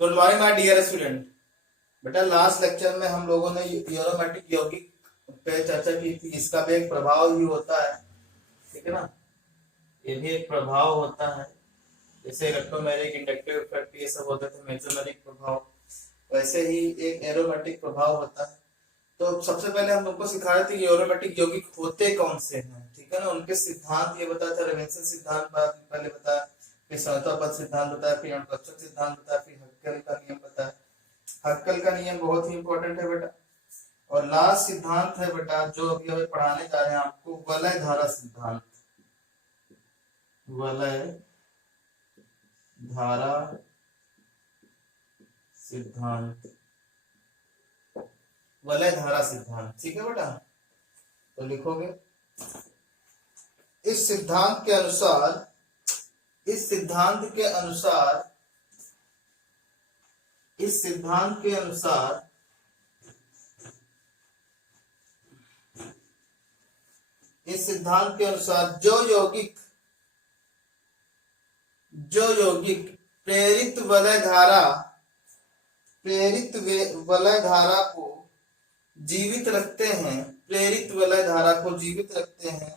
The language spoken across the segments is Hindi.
Good morning my dear student. बेटा लास्ट लेक्चर में हम लोगों ने एरोमेटिक यौगिक पे चर्चा की थी। इसका भी एक प्रभाव ही होता है, ठीक है ना। ये भी एक प्रभाव होता है, जैसे इलेक्ट्रोमैग्नेटिक, इंडक्टिव इफेक्ट, ये सब होते थे मेसोमेरिक प्रभाव, वैसे ही एक एरोमेटिक प्रभाव होता है। तो सबसे पहले हम तुमको सिखा रहे थे कि एरोमेटिक यौगिक होते कौन से हैं, ठीक है ना। उनके सिद्धांत ये बताया था, रेवेंसन सिद्धांत पहले बताया, फिर समत्वपद सिद्धांत बताया, फिर अणुकक्षक सिद्धांत बताया, फिर हक्केल का नियम बताया। हक्केल का नियम बहुत ही इंपॉर्टेंट है बेटा। और लास्ट सिद्धांत है बेटा जो अभी हमें पढ़ाने जा रहे हैं आपको, वलय धारा सिद्धांत। वलय धारा सिद्धांत, वलय धारा सिद्धांत, ठीक है बेटा। तो लिखोगे, इस सिद्धांत के अनुसार, इस सिद्धांत के अनुसार, इस सिद्धांत के अनुसार इस सिद्धांत के अनुसार जो यौगिक प्रेरित वलय धारा को जीवित रखते हैं, प्रेरित वलय धारा को जीवित रखते हैं,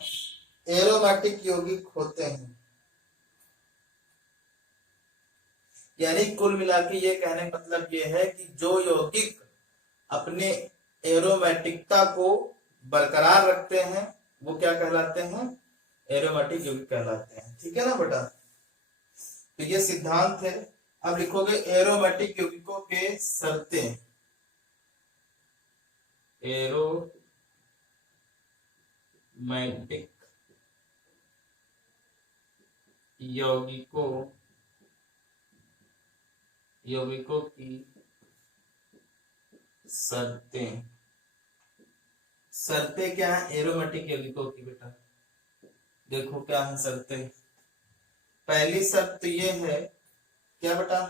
एरोमेटिक यौगिक होते हैं। यानी कुल मिला के ये कहने का मतलब ये है कि जो यौगिक अपने एरोमेटिकता को बरकरार रखते हैं वो क्या कहलाते हैं, एरोमेटिक यौगिक कहलाते हैं, ठीक है ना बेटा। तो ये सिद्धांत है। अब लिखोगे एरोमेटिक यौगिकों के शर्तें। एरोमेटिक यौगिकों की शर्तें। शर्तें क्या है एरोमेटिक यौगिकों की बेटा, देखो क्या है शर्तें। पहली शर्त ये है क्या बेटा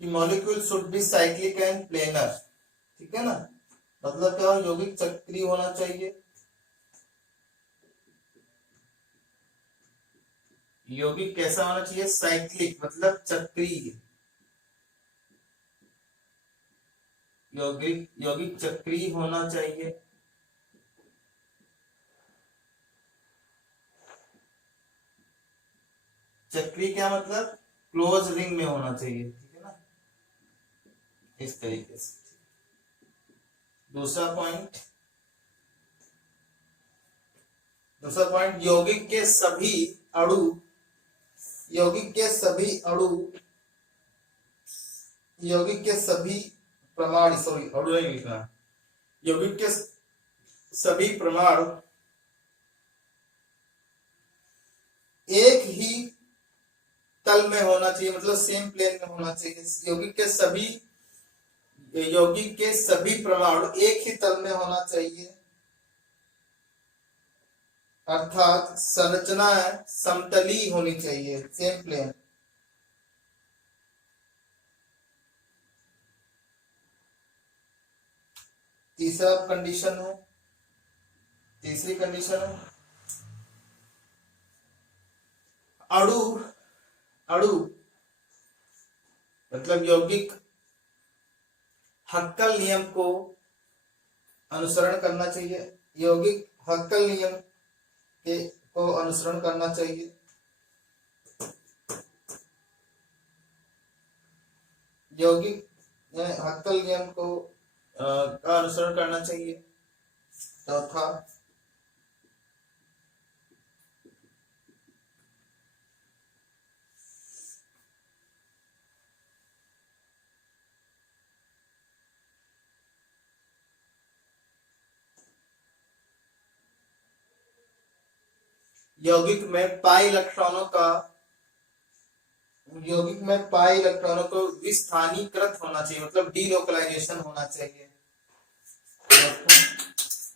कि molecule should be cyclic and planar, ठीक है ना। मतलब क्या, यौगिक चक्रीय होना चाहिए। यौगिक कैसा होना चाहिए, साइक्लिक मतलब चक्रीय। यौगिक चक्रीय होना चाहिए। चक्रीय क्या मतलब, क्लोज रिंग में होना चाहिए, ठीक है ना, इस तरीके से। दूसरा पॉइंट, यौगिक के सभी अणु प्रमाण, सॉरी अणु नहीं लिखना, यौगिक के सभी प्रमाण एक ही तल में होना चाहिए, मतलब सेम प्लेन में होना चाहिए। यौगिक के सभी परमाणु एक ही तल में होना चाहिए, अर्थात संरचना समतली होनी चाहिए, सेम प्लेन। तीसरी कंडीशन है अणु मतलब यौगिक हक्केल नियम को अनुसरण करना चाहिए, यौगिक हक्केल नियम को अनुसरण करना चाहिए। यौगिक हक्केल नियम को का अनुसरण करना चाहिए। चौथा, यौगिक में पाई इलेक्ट्रॉनों को विस्थानीकृत होना चाहिए, मतलब डीलोकलाइजेशन होना चाहिए।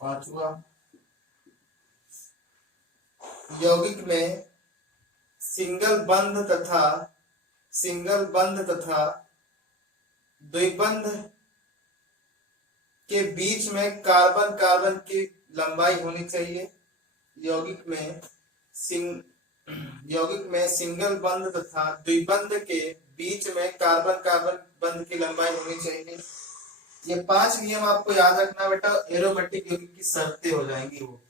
पांचवा, यौगिक में सिंगल बंध तथा द्विबंध के बीच में कार्बन की लंबाई होनी चाहिए। यौगिक में सिंगल बंध तथा द्विबंध के बीच में कार्बन कार्बन बंध की लंबाई होनी चाहिए। ये 5 नियम आपको याद रखना बेटा, एरोमेटिक यौगिक की शर्तें हो जाएंगी वो,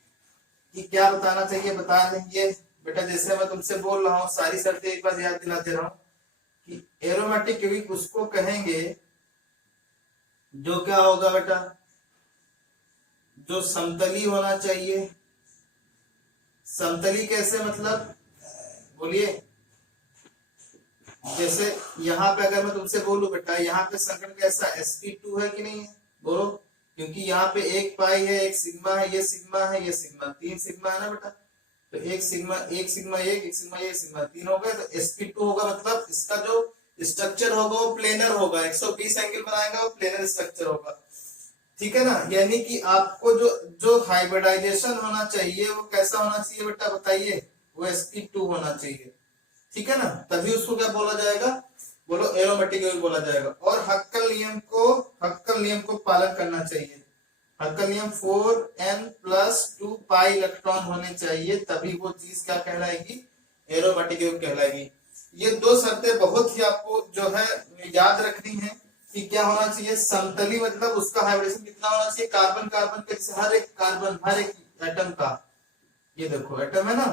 कि क्या बताना चाहिए बता देंगे बेटा। जैसे मैं तुमसे बोल रहा हूँ सारी शर्तें एक बार याद दिला दे रहा हूँ कि एरोमेटिक यौगिक उसको कहेंगे जो क्या होगा बेटा, जो समतली होना चाहिए। समतली कैसे मतलब बोलिए, जैसे यहाँ पे अगर मैं तुमसे बोलूं बेटा यहाँ पे संकट कैसा sp2 है कि नहीं है, बोलो। क्योंकि यहाँ पे एक पाई है, एक सिग्मा है, ये सिग्मा है, ये सिग्मा, 3 सिग्मा है ना बेटा। तो एक सिग्मा एक सिग्मा एक सिग्मा एक सिग्मा 3 हो गए, तो sp2 होगा। मतलब इसका जो स्ट्रक्चर होगा वो प्लेनर होगा, 120 एंगल बनाएगा वो प्लेनर स्ट्रक्चर होगा, ठीक है ना। यानी कि आपको जो जो हाइब्रिडाइजेशन होना चाहिए वो कैसा होना चाहिए बेटा बताइए, वो sp2 होना चाहिए, ठीक है ना। तभी उसको क्या बोला जाएगा, बोलो एरोमेटिक यौगिक बोला जाएगा। और हक्कल नियम को पालन करना चाहिए। हक्कल नियम 4n+2 पाई इलेक्ट्रॉन होने चाहिए, तभी वो चीज क्या कहलाएगी, एरोमेटिक यौगिक कहलाएगी। ये 2 शर्तें बहुत ही आपको जो है याद रखनी है कि क्या होना चाहिए, समतली मतलब उसका हाइब्रिडेशन कितना होना चाहिए, कार्बन कार्बन के हर एक कार्बन हर एक एटम का, ये देखो एटम है ना,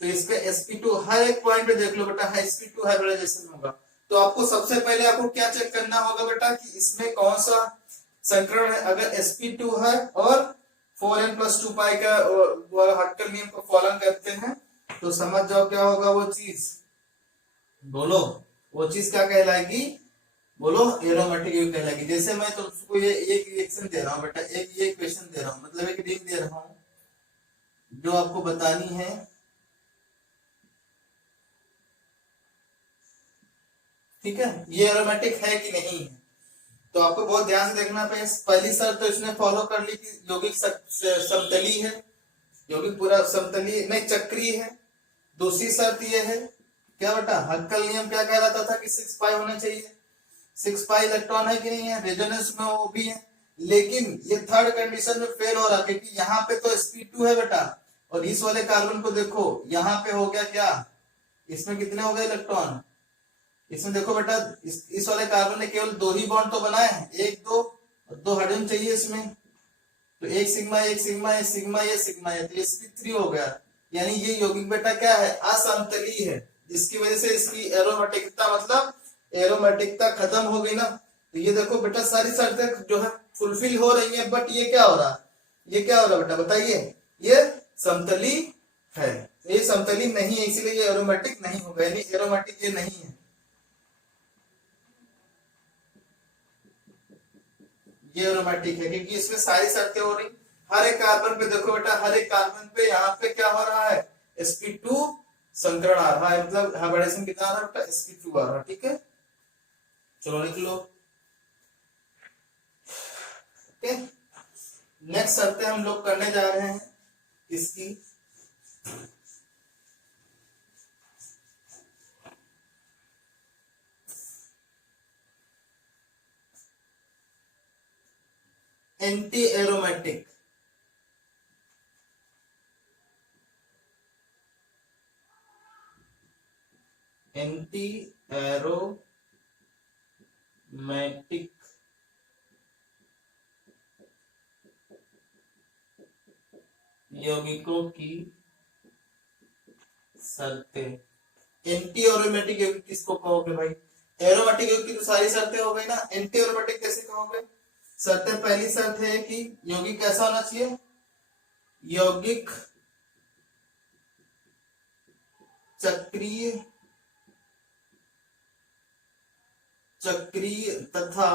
तो इसका sp2 हर एक पॉइंट पे देख लो बेटा, sp2 हाइब्रिडाइजेशन होगा। तो आपको सबसे पहले आपको क्या चेक करना होगा बेटा कि इसमें कौन सा संकरण है। अगर sp2 है और 4n+2 पाई का हक्कल नियम को फॉलो करते हैं तो समझ जाओ क्या होगा वो चीज, बोलो वो चीज क्या कहलाएगी, बोलो एरोमेटिक यौगिक कहलाएगी। जैसे मैं तुमको ये एक रिएक्शन दे रहा हूँ बेटा, एक ये इक्वेशन दे रहा हूँ, मतलब एक रिंग दे रहा हूँ जो आपको बतानी है, ठीक है। ये एरोमेटिक है कि नहीं है, तो आपको बहुत ध्यान से देखना पे। पहली शर्त तो इसने फॉलो कर ली कि यौगिक समतली है, यौगिक पूरा समतली नहीं चक्रीय है। दूसरी शर्त ये है क्या बेटा, हक्कल नियम क्या कह रहा था कि 6 पाई होने चाहिए, 6 पाई इलेक्ट्रॉन है कि नहीं है, रेजोनेंस में वो भी है। लेकिन ये थर्ड कंडीशन में फेल हो रहा, क्योंकि यहाँ पे तो sp2 है बेटा, और इस वाले कार्बन को देखो यहाँ पे हो गया क्या, इसमें कितने हो गए इलेक्ट्रॉन, इसमें देखो बेटा इस वाले कार्बन ने केवल 2 ही बॉन्ड तो बनाए हैं, 1 2 और 2 हाइड्रोजन चाहिए इसमें, तो एक सिग्मा एक सिग्मा एक सिग्मा ये सिग्मा है, तो sp3 हो गया। यानी ये यौगिक बेटा क्या है, असमतली है, जिसकी वजह से इसकी एरोमेटिकता मतलब एरोमेटिकता खत्म हो गई ना। तो ये देखो बेटा सारी शर्तें जो है फुलफिल हो रही है, बट ये क्या हो रहा है, ये क्या हो रहा है बेटा बताइए, ये समतली है, ये समतली नहीं है, इसीलिए ये एरोमेटिक नहीं होगा, यानी एरोमेटिक ये नहीं है, ये एरोमेटिक है क्योंकि इसमें सारी शर्तें हो रही। हर एक कार्बन पे देखो बेटा, हर एक कार्बन पे यहाँ पे क्या हो रहा है, sp2 संकरण आ रहा है, मतलब हाइब्रिडेशन कितना आ रहा है बेटा, sp2 आ रहा है, ठीक है। चलो लिख लो, ओके। नेक्स्ट शर्तें हम लोग करने जा रहे हैं इसकी, एंटी एरोमेटिक, एंटी एरोमेटिक यौगिकों की शर्तें। एंटी एरोमेटिक यौगिक किसको कहोगे भाई, एरोमेटिक यौगिक की तो सारी शर्तें हो गई ना, एंटी एरोमेटिक कैसे कहोगे। शर्तें, पहली शर्त है कि यौगिक कैसा होना चाहिए, यौगिक चक्रीय चक्रीय तथा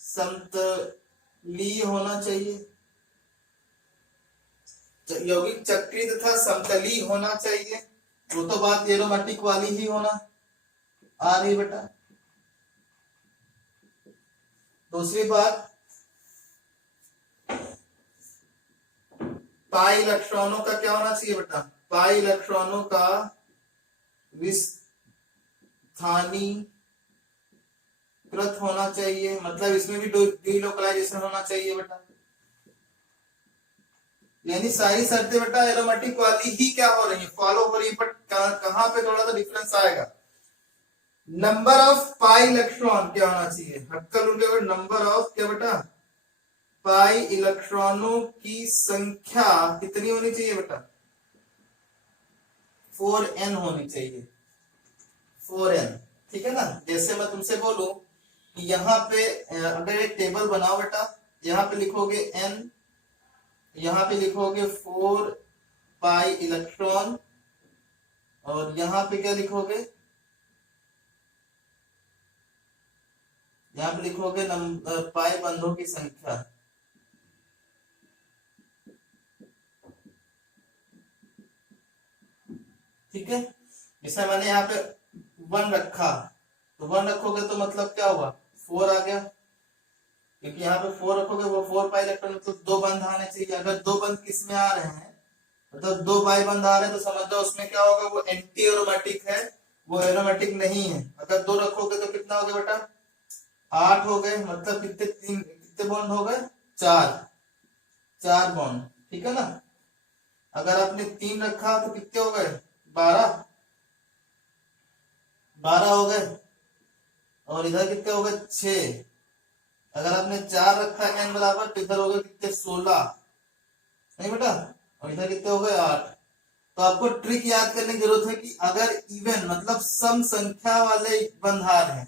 समतलीय होना चाहिए, यौगिक चक्रीय तथा समतलीय होना चाहिए। वो तो बात एरोमेटिक वाली ही होना आ रही बेटा। दूसरी बात, पाई इलेक्ट्रॉनों का क्या होना चाहिए बेटा, पाई इलेक्ट्रॉनों का विस्थानीकृत होना चाहिए, मतलब इसमें भी डीलोकलाइजेशन होना चाहिए बेटा। यानी सारी शर्तें बेटा एरोमेटिक वाली ही क्या हो रही है, फॉलो हो रही है, बट कहां पे थोड़ा सा डिफरेंस आएगा, नंबर ऑफ पाई इलेक्ट्रॉन क्या होना चाहिए, हक्कल उनके ऊपर नंबर ऑफ क्या बेटा, पाई इलेक्ट्रॉनों की संख्या कितनी होनी चाहिए बेटा, 4n होनी चाहिए, 4n। ठीक है ना। जैसे मैं तुमसे बोलूं कि यहाँ पे अगर एक टेबल बनाओ बेटा, यहाँ पे लिखोगे n, यहाँ पे लिखोगे 4 पाई इलेक्ट्रॉन, और यहाँ पे क्या लिखोगे, यहाँ पे लिखोगे नंबर पाई बंधों की संख्या। ठीक है। जैसे मैंने यहाँ पे 1 रखा, तो 1 रखोगे तो मतलब क्या हुआ, 4 आ गया, क्योंकि यहाँ पे 4 रखोगे वो 4 पाई इलेक्ट्रॉन, मतलब 2 बंध आने चाहिए। अगर 2 बंध किस में आ रहे हैं, मतलब 2 पाई बंध आ रहे हैं, तो समझ जाओ उसमें क्या होगा, वो एंटी एरोमेटिक है, वो एरोमेटिक नहीं है। अगर 2 रखोगे तो कितना हो गया बेटा, 8 हो गए, मतलब कितने बॉन्ड हो गए, 4 बॉन्ड। ठीक है ना। अगर आपने 3 रखा तो कितने हो गए, 12 हो गए, और इधर कितने हो गए, 6। अगर आपने 4 रखा है n बराबर, तो इधर हो गए कितने, 16, नहीं बेटा, और इधर कितने हो गए, 8। तो आपको ट्रिक याद करने की जरूरत है कि अगर इवन मतलब सम संख्या वाले बंधार हैं,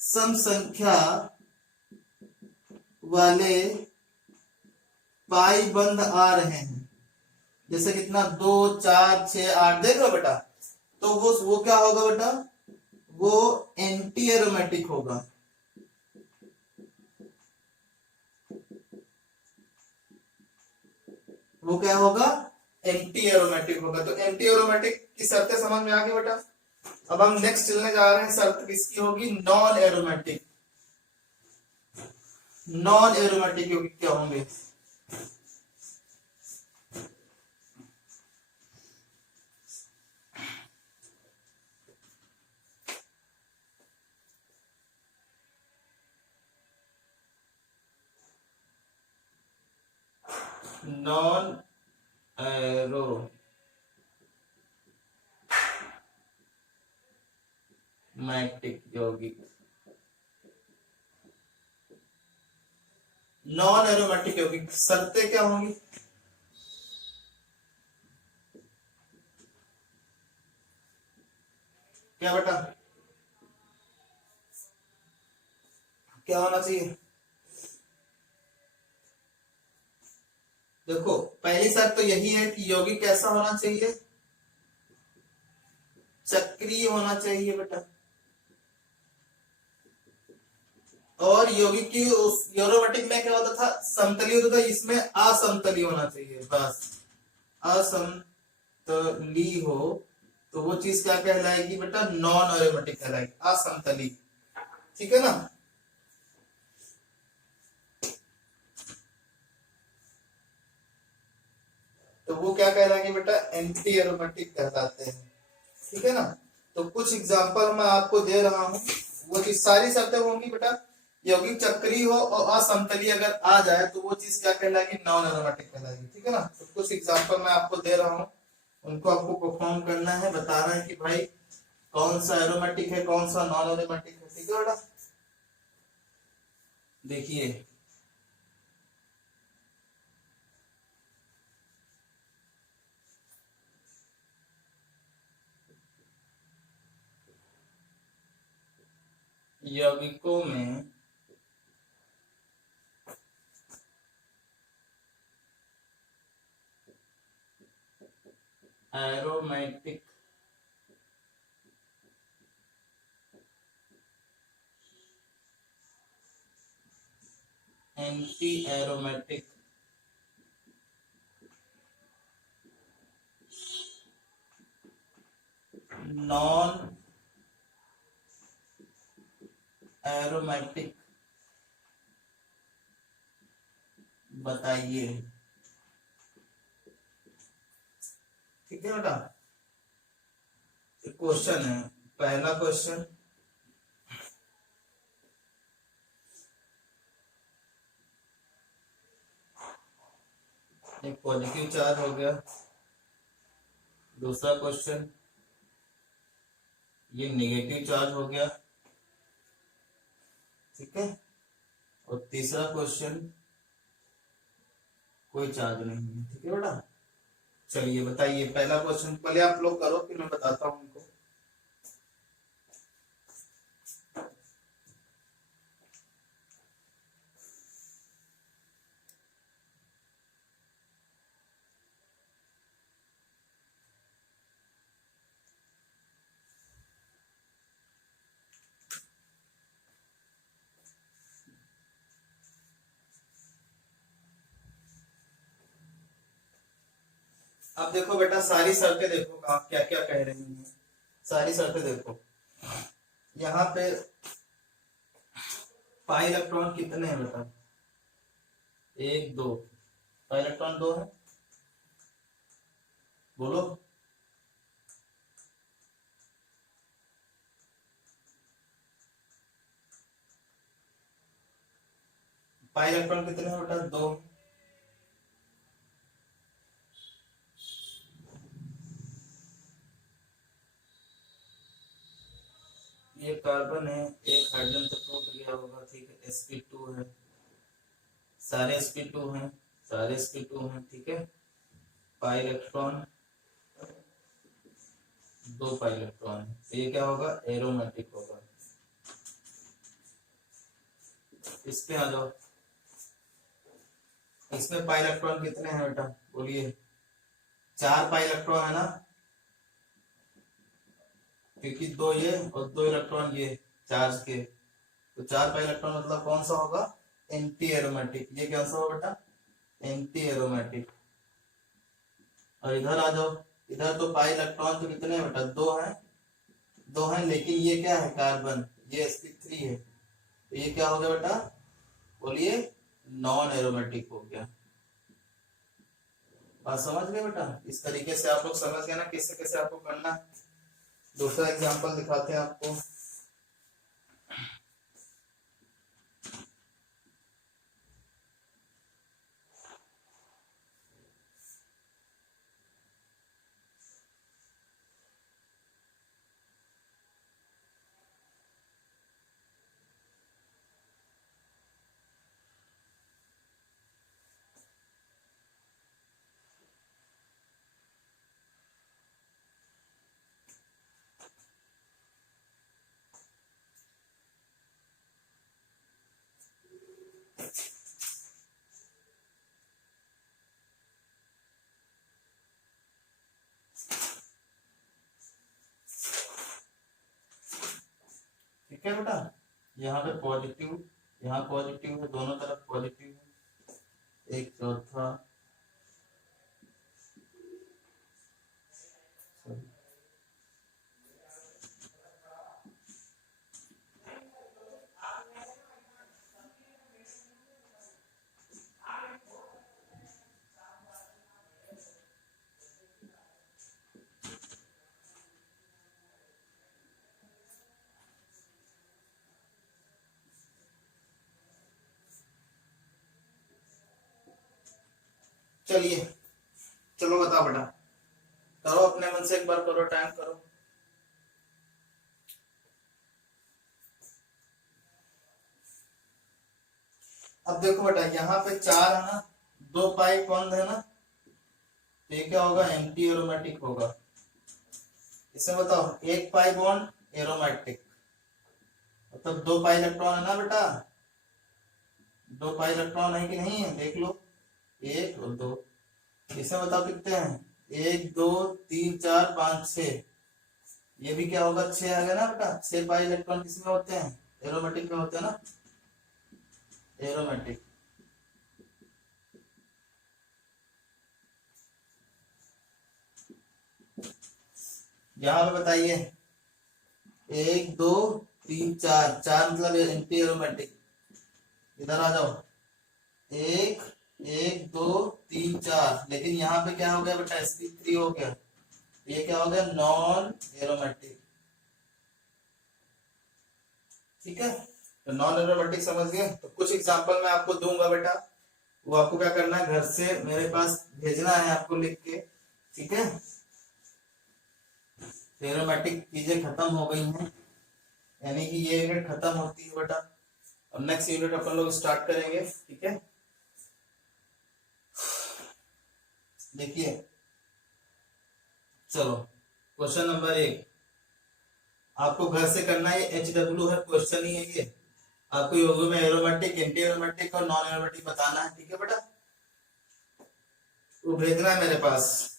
सम संख्या वाले पाई बंध आ रहे हैं, जैसे कितना, 2 4 6 8, देख लो बेटा, तो वो क्या होगा बेटा, वो एंटी एरोमेटिक होगा। वो क्या होगा, एंटी एरोमेटिक होगा। तो एंटी एरोमेटिक की शर्तें समझ में आ गई बेटा। अब हम नेक्स्ट चलने जा रहे हैं, शर्त किसकी होगी, नॉन एरोमेटिक। नॉन एरोमेटिक यौगिक क्या होंगे, नॉन एरोमेटिक यौगिक। नॉन एरोमेटिक यौगिक शर्तें क्या होंगी, क्या बेटा, क्या होना चाहिए, देखो पहली शर्त तो यही है कि यौगिक कैसा होना चाहिए, चक्रीय होना चाहिए बेटा। और यौगिक की उस एरोमेटिक में क्या होता था, समतलीय होता था, इसमें असमतलीय होना चाहिए, बस असमतलीय हो तो वो चीज क्या कहलाएगी बेटा, नॉन एरोमेटिक कहलाएगी, असमतलीय। ठीक है ना। तो वो क्या कहलाएंगे बेटा, एंटी एरोमेटिक कहलाते हैं। ठीक है ना। तो कुछ एग्जांपल मैं आपको दे रहा हूं, वो चीज सारी शर्तें होंगी बेटा, यौगिक चक्रीय हो और असमतलीय अगर आ जाए तो वो चीज क्या कहलाएगी, नॉन एरोमेटिक कहलाएगी। ठीक है ना। तो कुछ एग्जांपल मैं आपको दे रहा हूँ, उनको आपको परफॉर्म करना है, बताना है कि भाई कौन सा एरोमेटिक है, कौन सा नॉन एरोमेटिक है। ठीक है बेटा। देखिए यौगिकों में aromatic anti aromatic non aromatic बताइए। ठीक है बेटा। क्वेश्चन है, पहला क्वेश्चन, एक पॉजिटिव चार्ज हो गया। दूसरा क्वेश्चन, ये नेगेटिव चार्ज हो गया, ठीक है। और तीसरा क्वेश्चन कोई चार्ज नहीं है, ठीक है बेटा। चलिए बताइए पहला क्वेश्चन पहले आप लोग करो, फिर मैं बताता हूँ उनको। अब देखो बेटा सारी शर्तें देखो आप क्या क्या कह रही हैं, सारी शर्तें देखो। यहाँ पे पाई इलेक्ट्रॉन कितने हैं बेटा, एक दो, पाई इलेक्ट्रॉन दो है, बोलो। पाई इलेक्ट्रॉन कितने हैं बेटा, दो। ये कार्बन है, एक हाइड्रोजन तो टूट गया होगा, ठीक है, sp2 है, सारे sp2 हैं, सारे sp2 हैं, ठीक है। पाई इलेक्ट्रॉन, दो पाई इलेक्ट्रॉन है, तो ये क्या होगा, एरोमेटिक होगा। इस पे आ जाओ, इसमें पाई इलेक्ट्रॉन कितने हैं बेटा, बोलिए। चार पाई इलेक्ट्रॉन है ना, क्योंकि दो ये और दो इलेक्ट्रॉन ये चार्ज के, तो चार पाई इलेक्ट्रॉन मतलब कौन सा होगा, एंटी एरोमेटिक। ये कौन सा होगा बेटा, एंटी एरोमेटिक। और इधर आ जाओ, इधर तो पाई इलेक्ट्रॉन तो कितने हैं बेटा, दो हैं, दो हैं, लेकिन ये क्या है, कार्बन, ये sp3 है, तो ये क्या हो गया बेटा, बोलिए, नॉन एरोमेटिक हो गया। बात समझ गए बेटा, इस तरीके से आप लोग समझ गए ना कैसे कैसे आपको करना है। दूसरा एग्जांपल दिखाते हैं आपको। ठीक है बेटा, यहाँ पे पॉजिटिव, यहाँ पॉजिटिव है, दोनों तरफ पॉजिटिव है। एक चौथा, चलिए चलो बताओ बेटा, करो अपने मन से एक बार, करो टाइम करो। अब देखो बेटा यहाँ पे चार है ना, दो पाई बंद है ना, तो ये क्या होगा, एंटी एरोमेटिक होगा। इसमें बताओ एक पाई बॉन्ड एरोमेटिक, मतलब दो पाई इलेक्ट्रॉन है ना बेटा, दो पाई इलेक्ट्रॉन है कि नहीं है, देख लो, एक और दो। इसमें बताओ कितने हैं, एक दो तीन चार पाँच छः, ये भी क्या होगा, छः आ गया ना बेटा। छः पाई इलेक्ट्रॉन किसमें होते हैं, एरोमेटिक में होते हैं ना, एरोमेटिक। यहाँ पे बताइए, एक दो तीन चार, चार मतलब एंटी एरोमेटिक। इधर आ जाओ, एक एक दो तीन चार, लेकिन यहाँ पे क्या हो गया बेटा, sp3 हो गया, ये क्या हो गया, नॉन एरोमेटिक। ठीक है, तो नॉन एरोमेटिक समझ गए। तो कुछ एग्जांपल मैं आपको दूंगा बेटा, वो आपको क्या करना है, घर से मेरे पास भेजना है आपको लिख के, ठीक है। एरोमेटिक चीजें खत्म हो गई हैं, यानी कि ये यूनिट खत्म होती है बेटा। अब नेक्स्ट यूनिट अपन लोग स्टार्ट करेंगे, ठीक है। देखिए चलो, क्वेश्चन नंबर 1 आपको घर से करना है, HW है क्वेश्चन ही है ये। आपको योगों में एरोमेटिक, एंटी एरोमेटिक और नॉन एरोमेटिक बताना है, ठीक है बेटा। वो भेजना है मेरे पास।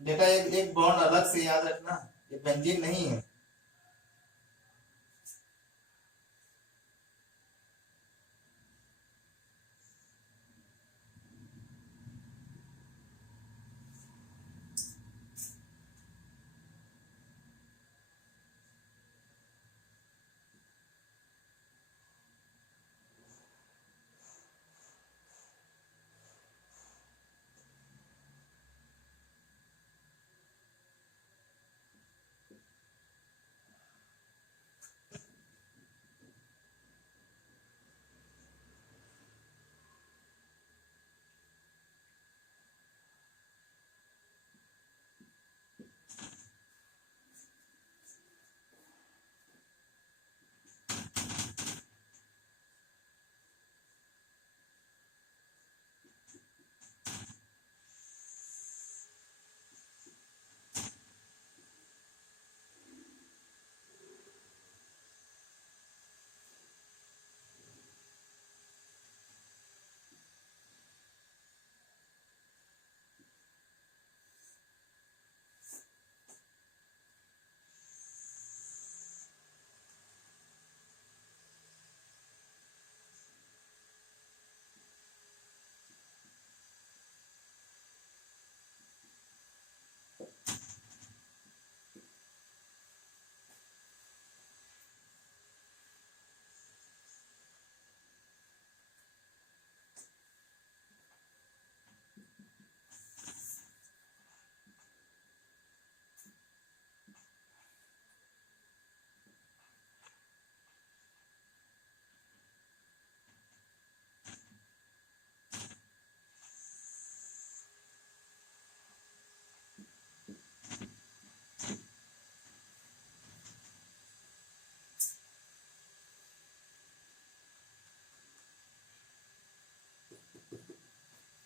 बेटा एक एक बॉन्ड अलग से याद रखना, ये बेंजीन नहीं है।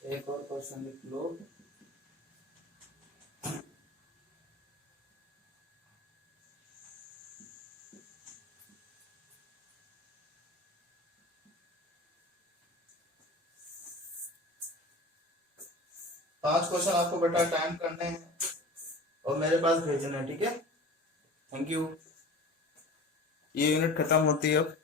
एक और क्वेश्चन लिख लो। पांच क्वेश्चन आपको बेटा टाइम करने हैं और मेरे पास भेजना है, ठीक है। Thank you. ये यूनिट खत्म होती है अब।